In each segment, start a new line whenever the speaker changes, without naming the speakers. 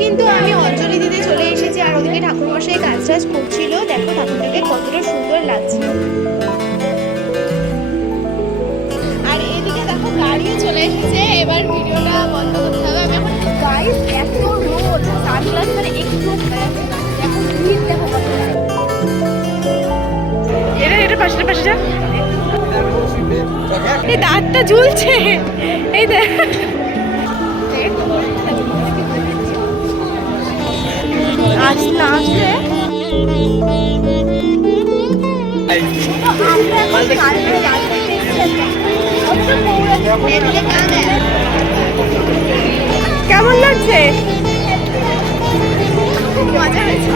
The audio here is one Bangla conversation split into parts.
কিন্তু আমি অঞ্জলি দিতে চলে এসেছি আর ওদিকে ঠাকুরমশাই কাজ টাজ করছিল। দেখো ঠাকুরটাকে কতটা সুন্দর লাগছে। আর এদিকে দেখো গাড়িও চলে এসেছে। এবার ভিডিওটা বন্ধ করতে হবে। আমি এখন গাইস এত রোদ সানগ্লাস মানে একটু দেখো ভিড় দেখো
এটা এটা পাশে পাশে যা। দাঁতটা ঝুলছে। এই দেখ। আসলে কেমন লাগছে?
মজা হয়েছে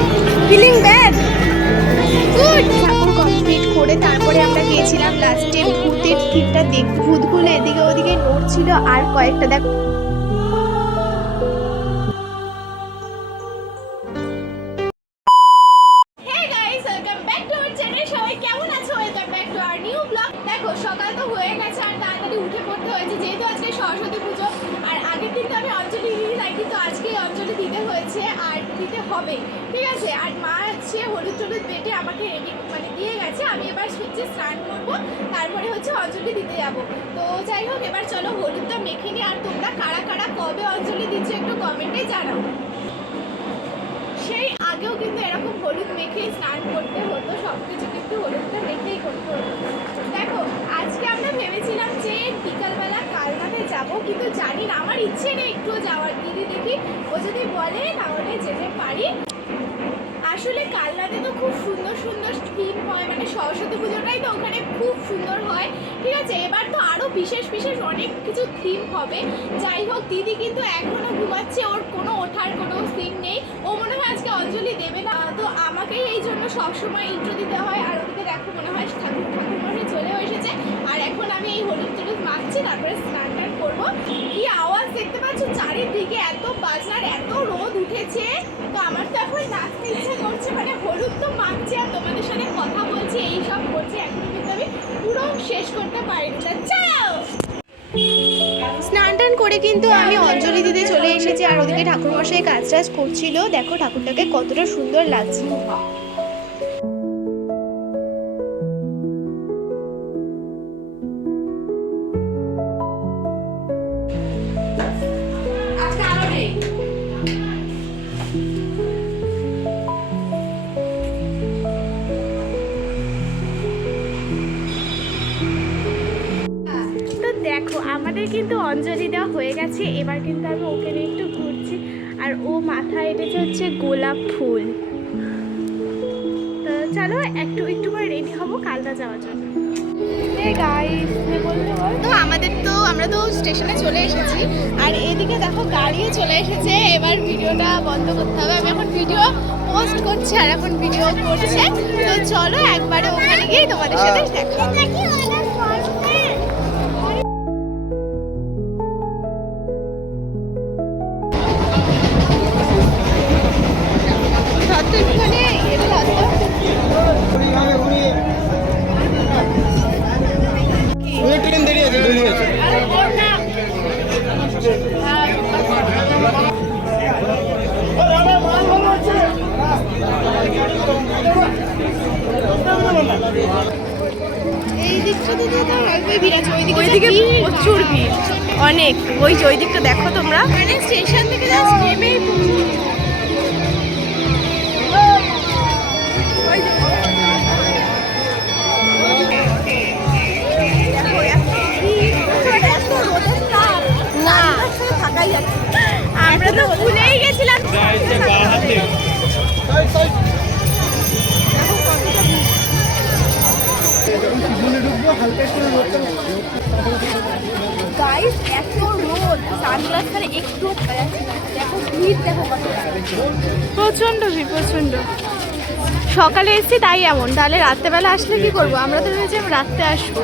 ফিলিং ব্যাড
গুড ঠাকুর কমপ্লিট করে তারপরে আমরা গিয়েছিলাম লাস্টে ভূতের থিমটা দেখ ভূতগুলো এদিকে ওদিকে নড়ছিল আর কয়েকটা দেখ সকাল তো হয়ে গেছে, আর তাড়াতাড়ি উঠে পড়তে হয়েছে। যেহেতু আজকে সরস্বতী পুজো, আর আগের দিন তো আমি অঞ্জলি দিই তাই কিন্তু আজকে অঞ্জলি দিতে হয়েছে, আর দিতে হবে। ঠিক আছে? আর মা হচ্ছে হলুদ টলুদ বেটে আমাকে রেডি মানে দিয়ে গেছে, আমি এবার হচ্ছে স্নান করব, তারপরে হচ্ছে অঞ্জলি দিতে যাব। তো যাই হোক, এবার চলো হলুদটা মেখে নিই, আর তোমরা কারা কারা কবে অঞ্জলি দিচ্ছ একটু কমেন্টে জানাও। সেই আগেও কিন্তু এরকম হলুদ মেখে স্নান করতে হতো সব কিছু কিন্তু হলুদটা মেখেই করতে হতো দেখো আজকে আমরা ভেবেছিলাম যে বিকালবেলা কালনাতে যাব কিন্তু জানি না আমার ইচ্ছে নেই একটু যাওয়ার। দিদি দেখি ও যদি বলে, তাহলে যেতে পারি। আসলে কালনাতে তো খুব সুন্দর সুন্দর থিম হয় মানে সরস্বতী পুজোটাই তো ওখানে খুব সুন্দর হয়। ঠিক আছে, এবার তো আরও বিশেষ বিশেষ অনেক কিছু থিম হবে। যাই হোক, দিদি কিন্তু এখনও ঘুমাচ্ছে, ওর কোনো ওঠার কোনো সিন নেই। ও মনে হয় আজকে অঞ্জলি দেবে না। তো আমাকে এই জন্য সবসময় ইন্ট্রো দিতে হয়, আর ওদিকে দেখো মনে হয় ঠাকুর ঠাকুর মনে চলেও এসেছে আর এখন আমি এই হলুদ টলুদ মাখছি তারপরে স্নান টান করব কি আওয়াজ দেখতে পাচ্ছ চারিদিকে এত বাজনার এত রোদ উঠেছে তো আমার তো এখন নাচতে ইচ্ছে করছে মানে হলুদ তো মাখছি আর তোমাদের সাথে কথা বলছি এই সব করছি এখন কিন্তু আমি পুরো শেষ করতে পারিনি চাও স্নান টান করে কিন্তু আমি অঞ্জলি দিতে চলে এসেছি আর ওদিকে ঠাকুরমশাই কাজ টাজ করছিল। দেখো ঠাকুরটাকে কতটা সুন্দর লাগছিল আমাদের কিন্তু অঞ্জলি দেওয়া হয়ে গেছে। এবার কিন্তু আমি ওকে নিয়ে একটু ঘুরছি। আর ও মাথায় এনেছে হচ্ছে গোলাপ ফুল। তো চলো একটু একটু করে রেডি হব কালনা যাওয়ার জন্য। তো আমাদের তো আমরা তো স্টেশনে চলে এসেছি। আর এদিকে দেখো গাড়িও চলে এসেছে। এবার ভিডিওটা বন্ধ করতে হবে। আমি এখন ভিডিও পোস্ট করছি আর এখন ভিডিও করছে। তো চলো একবারে ওখানে গিয়ে তোমাদের সাথে দেখা
ওইদিকে প্রচুর ভিড় অনেক। ওই যে ওই দিকটা দেখো তোমরা।
মানে স্টেশন থেকে জাস্ট নেমেই
আমরা তো ভুলেই গেছিলাম।
প্রচণ্ড ভিড়
প্রচণ্ড সকালে এসেছি তাই এমন, তাহলে রাত্রেবেলা আসলে কি করব? আমরা তো ভেবেছিলাম রাত্রে আসব।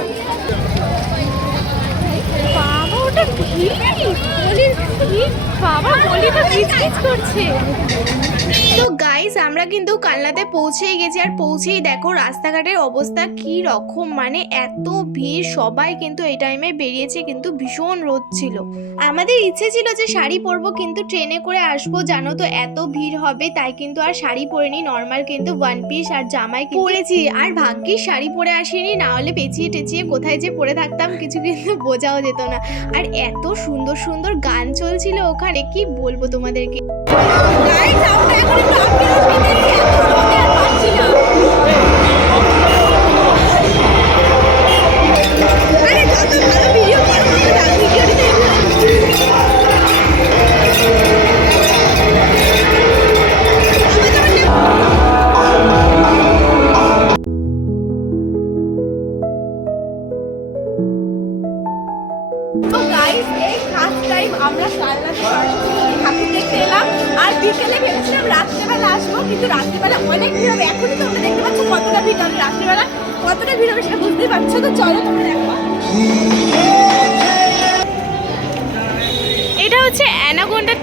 তো
গাইস আমরা কিন্তু কালনাতে পৌঁছেই গেছি আর পৌঁছেই দেখো রাস্তাঘাটের অবস্থা কি রকম। মানে এত ভিড়, সবাই কিন্তু এই টাইমে বেরিয়েছে, কিন্তু ভীষণ রোদ ছিল। আমাদের ইচ্ছে ছিল যে শাড়ি পরবো, কিন্তু ট্রেনে করে আসব, জানো তো এত ভিড় হবে, তাই কিন্তু আর শাড়ি পরিনি। নর্মাল কিন্তু ওয়ান পিস আর জামাই পরেছি। আর ভাগ্যিস শাড়ি পরে আসিনি, না হলে পেঁচিয়ে টেচিয়ে কোথায় যে পরে থাকতাম, কিছু কিন্তু বোঝাও যেত না। আর এত সুন্দর সুন্দর গান চলছিল ওখানে কি বলব তোমাদেরকে?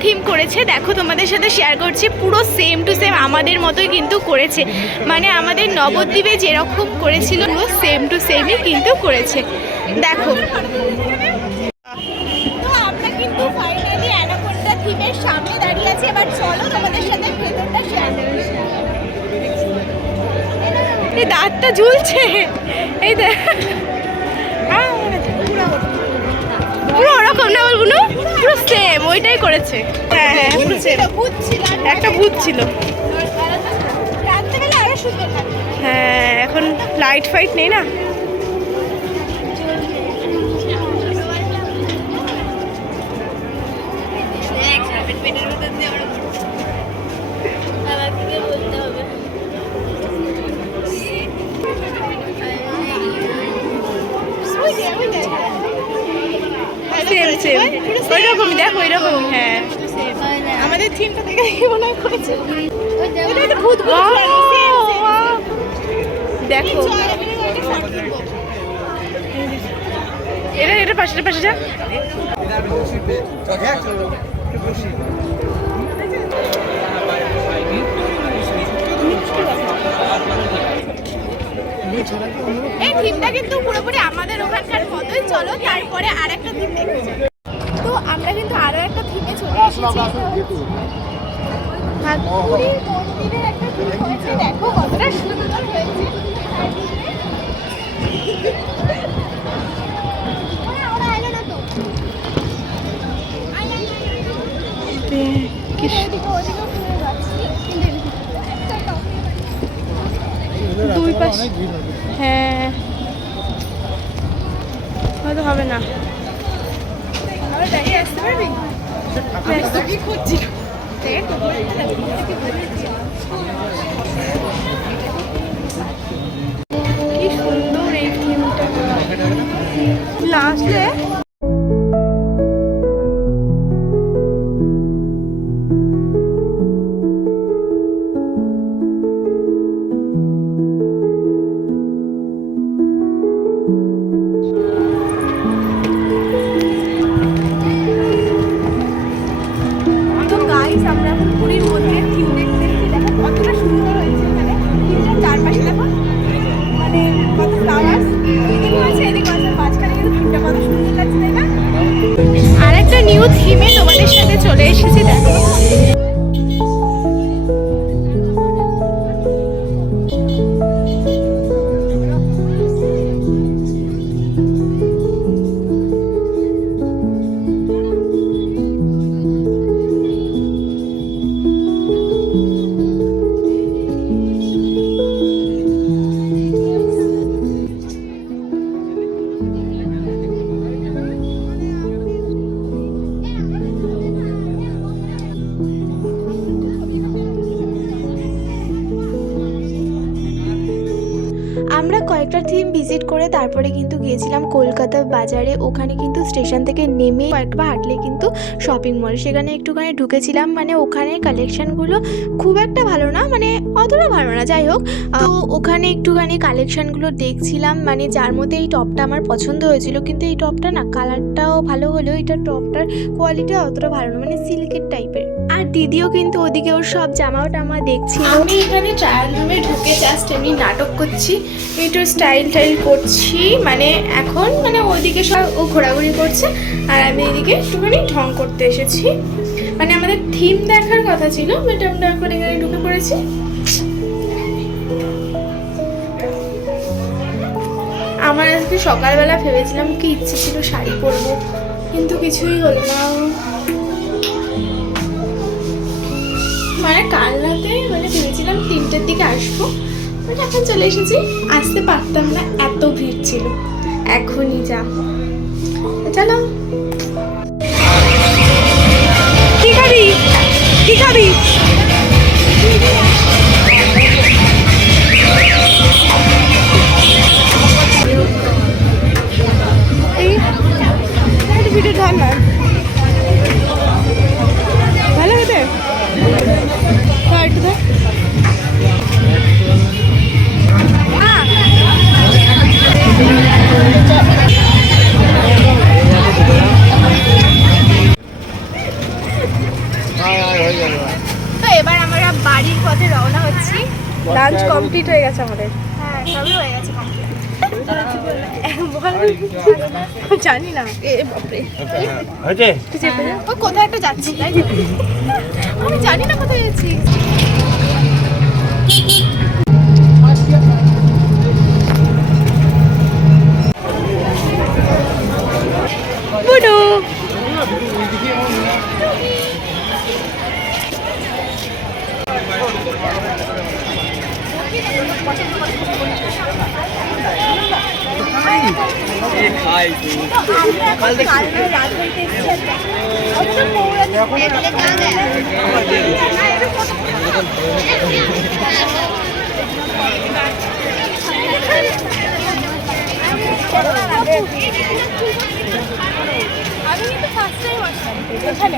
থিম করেছে। দেখো তোমাদের সাথে শেয়ার করছি পুরো সেম টু সেম আমাদের মতোই কিন্তু করেছে। মানে আমাদের নবদ্বীপে যেরকম করেছিল পুরো সেম টু সেমই কিন্তু করেছে। দেখো।
কিন্তু ফাইনালি অ্যানাকোন্ডা থিমের সামনে দাঁড়িয়ে আছি এবার চলো তোমাদের সাথে ভেতরটা শেয়ার করি।
এই দাঁতটা ঝুলছে। এই দেখ পুরো ওরকম না বলব পুরো সেম ওইটাই করেছে। হ্যাঁ হ্যাঁ একটা ভূত ছিল। হ্যাঁ এখন লাইট ফাইট নেই না? সেম সেম ওই রকমই দেখো ওই রকমই হ্যাঁ।
আমাদের থিমটা দেখে মনে হয় করেছে? ভূত.
দেখো। এটা পাশে পাশে যা।
এই থিমটা কিন্তু পুরোপুরি আমাদের ওখানকার মতোই চলো তারপরে আর একটা থিম দেখতে তো আমরা কিন্তু আরও একটা থিমে চলে এসেছি। মন্দিরের একটা থিম দেখো কতটা
আসলে আর একটা নিউ থিমে তোমাদের সাথে চলে এসেছি দেখো।
কয়েকটা থিম ভিজিট করে তারপরে কিন্তু গিয়েছিলাম কলকাতা বাজারে। ওখানে কিন্তু স্টেশন থেকে নেমে কয়েকবার হাঁটলে কিন্তু শপিং মল সেখানে একটুখানি ঢুকেছিলাম মানে ওখানে কালেকশনগুলো খুব একটা ভালো না মানে অতটা ভালো না, যাই হোক। তো ওখানে একটুখানি কালেকশনগুলো দেখছিলাম মানে যার মধ্যে এই টপটা আমার পছন্দ হয়েছিল। কিন্তু এই টপটা না কালারটাও ভালো হলেও এটা টপটার কোয়ালিটি অতটা ভালো না মানে সিল্কের টাইপের আর দিদিও কিন্তু ওদিকে ওর সব জামা টামা দেখছি। আমি এখানে ট্রায়াল রুমে ঢুকে জাস্ট এমনি নাটক করছি একটু স্টাইল টাইল করছি মানে এখন মানে ওইদিকে সব ও ঘোরাঘুরি করছে, আর আমি এদিকে একটুখানি ঢং করতে এসেছি। মানে আমাদের থিম দেখার কথা ছিল বাট আমরা এখন এখানে ঢুকে পড়েছি। আমার আজকে সকালবেলা ভেবেছিলাম কি ইচ্ছে ছিল শাড়ি পরবো, কিন্তু কিছুই হলো না। মানে কাল রাতে মানে ভেবেছিলাম তিনটের দিকে আসব বাট এখন চলে এসেছি। আসতে পারতাম না, এত ভিড় ছিল। এখনই যা চলো।
কমপ্লিট হয়ে গেছে আমাদের।
হ্যাঁ সবই হয়ে গেছে।
জানি না। এ বাপরে।
ও কোথায় একটা যাচ্ছি? আমি জানি না কোথায় যাচ্ছি। আমি কিন্তু ফার্স্ট টাইম আসলাম এখানে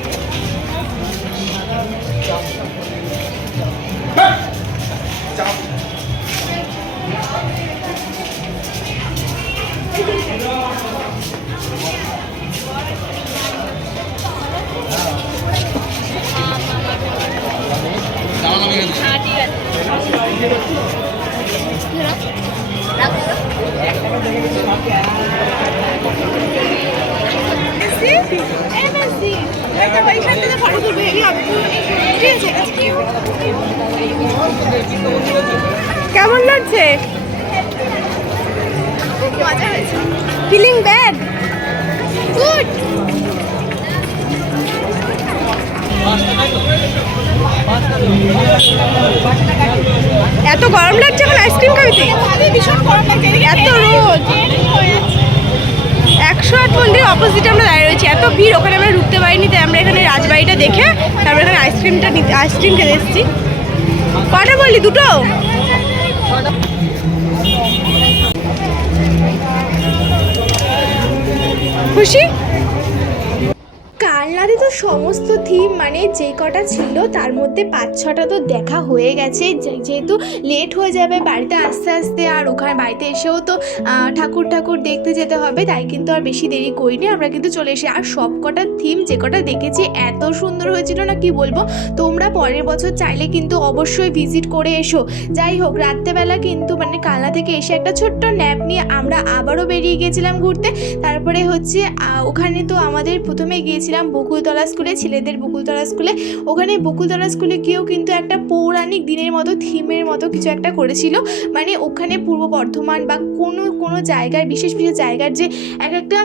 লাগছে
মজা হয়েছে।
ফিলিং ব্যাড
গুড
এত গরম লাগছে এখন আইসক্রিম খাবি তুই?
ভীষণ
এত রোদ। একশো আট মন্দিরের অপোজিটে আমরা দাঁড়িয়ে রয়েছি। এত ভিড় ওখানে আমরা ঢুকতে পারিনি তাই আমরা এখানে রাজবাড়িটা দেখে তারপরে এখানে আইসক্রিমটা নিতে আইসক্রিম খেতে এসেছি। কটা বললি? দুটো? খুশি
কালনাতে তো সমস্ত থিম মানে যে কটা ছিল তার মধ্যে পাঁচ ছটা তো দেখা হয়ে গেছে। যেহেতু লেট হয়ে যাবে বাড়িতে আস্তে আস্তে আর ওখানে বাড়িতে এসেও তো ঠাকুর ঠাকুর দেখতে যেতে হবে, তাই কিন্তু আর বেশি দেরি করিনি। আমরা কিন্তু চলে এসে আর সব কটা থিম যে কটা দেখেছি এত সুন্দর হয়েছিল না কি বলব? তোমরা পরের বছর চাইলে কিন্তু অবশ্যই ভিজিট করে এসো। যাই হোক, রাত্রেবেলা কিন্তু মানে কালনা থেকে এসে একটা ছোট্ট ন্যাপ নিয়ে আমরা আবারও বেরিয়ে গেছিলাম ঘুরতে। তারপরে হচ্ছে ওখানে তো আমাদের প্রথমে গিয়েছিলাম বকুল বকুলতলা স্কুলে, ছেলেদের বকুলতলা স্কুলে। ওখানে বকুলতলা স্কুলে গিয়েও কিন্তু একটা পৌরাণিক দিনের মতো থিমের মতো কিছু একটা করেছিল। মানে ওখানে পূর্ব বর্ধমান বা কোনো কোনো জায়গার বিশেষ বিশেষ জায়গার যে এক একটা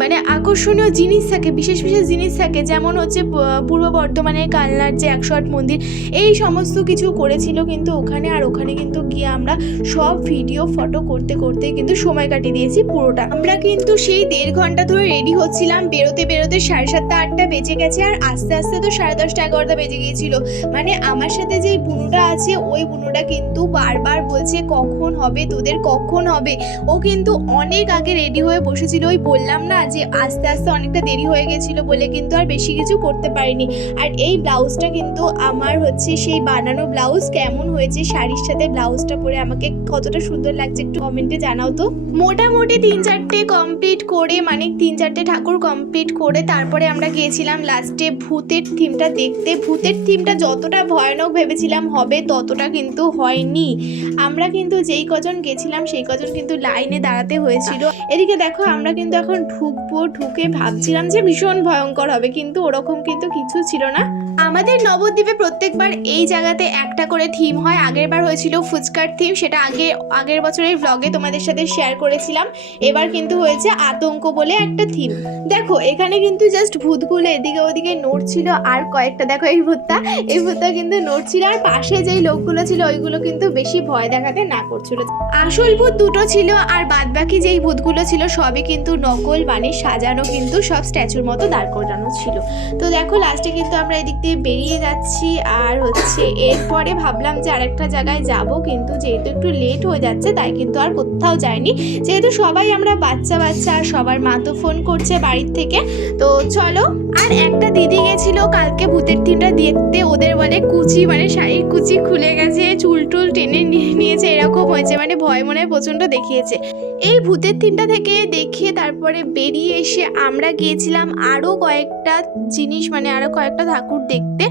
মানে আকর্ষণীয় জিনিস থাকে, বিশেষ বিশেষ জিনিস থাকে, যেমন হচ্ছে পূর্ব বর্ধমানের কালনার যে একশো আট মন্দির, এই সমস্ত কিছু করেছিল কিন্তু ওখানে, আর ওখানে কিন্তু গিয়ে আমরা সব ভিডিও ফটো করতে করতে কিন্তু সময় কাটিয়ে দিয়েছি পুরোটা। আমরা কিন্তু সেই দেড় ঘণ্টা ধরে রেডি হচ্ছিলাম, বেরোতে বেরোতে সাড়ে সাতটা, আটটা বেজে গেছে, আর আস্তে আস্তে তো সাড়ে দশটা, এগারোটা বেজে গিয়েছিল। মানে আমার সাথে যে বুনুটা আছে, ওই বুনুটা কিন্তু বারবার বলছে, কখন হবে তোদের? কখন হবে। ও কিন্তু অনেক আগে রেডি হয়ে বসেছিল। ওই বললাম না যে, আস্তে আস্তে অনেকটা দেরি হয়ে গেছিল বলে কিন্তু আর বেশি কিছু করতে পারিনি। আর এই ব্লাউজটা কিন্তু আমার হচ্ছে সেই বানানো ব্লাউজ কেমন হয়েছে শাড়ির সাথে ব্লাউজটা পরে আমাকে কতটা সুন্দর লাগছে একটু কমেন্টে জানাও তো। মোটামুটি তিন চারটে কমপ্লিট করে মানে তিন চারটে ঠাকুর কমপ্লিট করে তারপরে আমরা গিয়েছিলাম লাস্টে ভূতের থিমটা দেখতে। ভূতের থিমটা যতটা ভয়ানক ভেবেছিলাম হবে ততটা কিন্তু হয়নি। আমরা কিন্তু যেই কজন গেছিলাম সেই কজন কিন্তু লাইনে দাঁড়াতে হয়েছিল। এদিকে দেখো আমরা কিন্তু এখন ঢুকবো ঢুকে ভাবছিলাম যে ভীষণ ভয়ঙ্কর হবে কিন্তু ওরকম কিন্তু কিছু ছিল না। আমাদের নবদ্বীপে প্রত্যেকবার এই জায়গাতে একটা করে থিম হয়। আগের বার হয়েছিল ফুচকার থিম সেটা আগে, আগের বছরের ব্লগে তোমাদের সাথে শেয়ার করেছিলাম। এবার কিন্তু হয়েছে আতঙ্ক বলে একটা থিম দেখো, এখানে কিন্তু জাস্ট ভূতগুলো এদিকে ওদিকে নড়ছিল, আর কয়েকটা, দেখো এই ভূতটা এই ভূতটা কিন্তু নড়ছিল, আর পাশে যেই লোকগুলো ছিল, ওইগুলো কিন্তু বেশি ভয় দেখাতে না করছিল। আসল ভূত দুটো ছিল, আর বাদবাকি যেই ভূতগুলো ছিল, সবই কিন্তু নকল মানে সাজানো কিন্তু সব স্ট্যাচুর মতো দাঁড় করানো। ছিল। তো দেখো লাস্টে কিন্তু আমরা এদিক দিয়ে বেরিয়ে যাচ্ছি। আর হচ্ছে, এরপরে ভাবলাম যে আরেকটা জায়গায় যাব, কিন্তু যেহেতু একটু লেট হয়ে যাচ্ছে, তাই কিন্তু আর কোথাও যায়নি যেহেতু সবাই আমরা বাচ্চা বাচ্চা, আর সবার মা তো ফোন করছে বাড়ির থেকে। তো চলো, আর একটা দিদি গেছিল কালকে ভূতের থিমটা দেখতে। ওদের বলে কুচি মানে শাড়ির কুচি খুলে গেছে, চুল টুল টেনে নিয়ে- নিয়েছে, এরকম হয়েছে মানে ভয় মনে হয় প্রচণ্ড দেখিয়েছে। এই ভূতের থিমটা থেকে দেখিয়ে তারপরে বেরিয়ে এসে আমরা গিয়েছিলাম আরও কয়েকটা জিনিস মানে আরও কয়েকটা ঠাকুর দেখতে।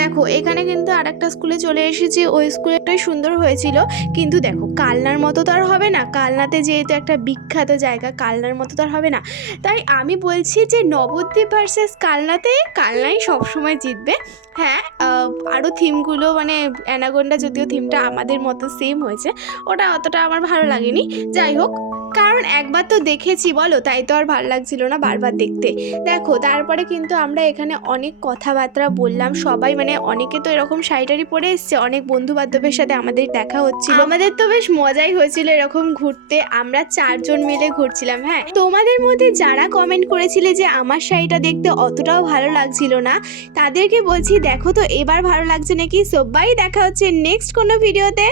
দেখো, এখানে কিন্তু আর একটা স্কুলে চলে এসেছি। ওই স্কুলটাই সুন্দর হয়েছিল। কিন্তু দেখো, কালনার মতো তো আর হবে না। কালনাতে যেহেতু একটা বিখ্যাত জায়গা, কালনার মতো তো আর হবে না। তাই আমি বলছি যে নবদ্বীপ ভার্সেস কালনাতে, কালনাই সবসময় জিতবে। হ্যাঁ আরও থিমগুলো মানে অ্যানাগোন্ডা যদিও থিমটা আমাদের মতো সেম হয়েছে। ওটা অতটা আমার ভালো লাগেনি। যাই হোক কারণ একবার তো দেখেছি, বলো? তাই তো আর ভালো লাগছিল না বারবার দেখতে। দেখো, তারপরে কিন্তু আমরা এখানে অনেক কথাবার্তা বললাম। সবাই মানে অনেকে তো এরকম শাড়িটারি পরে এসছে। অনেক বন্ধু বান্ধবের সাথে আমাদের দেখা হচ্ছিল। আমাদের তো বেশ মজাই হয়েছিল এরকম ঘুরতে। আমরা চারজন মিলে ঘুরছিলাম হ্যাঁ? তোমাদের মধ্যে যারা কমেন্ট করেছিলে যে আমার শাড়িটা দেখতে অতটাও ভালো লাগছিল না, তাদেরকে বলছি, দেখো তো, এবার ভালো লাগছে নাকি? সবাই দেখা হচ্ছে নেক্সট কোনো ভিডিওতে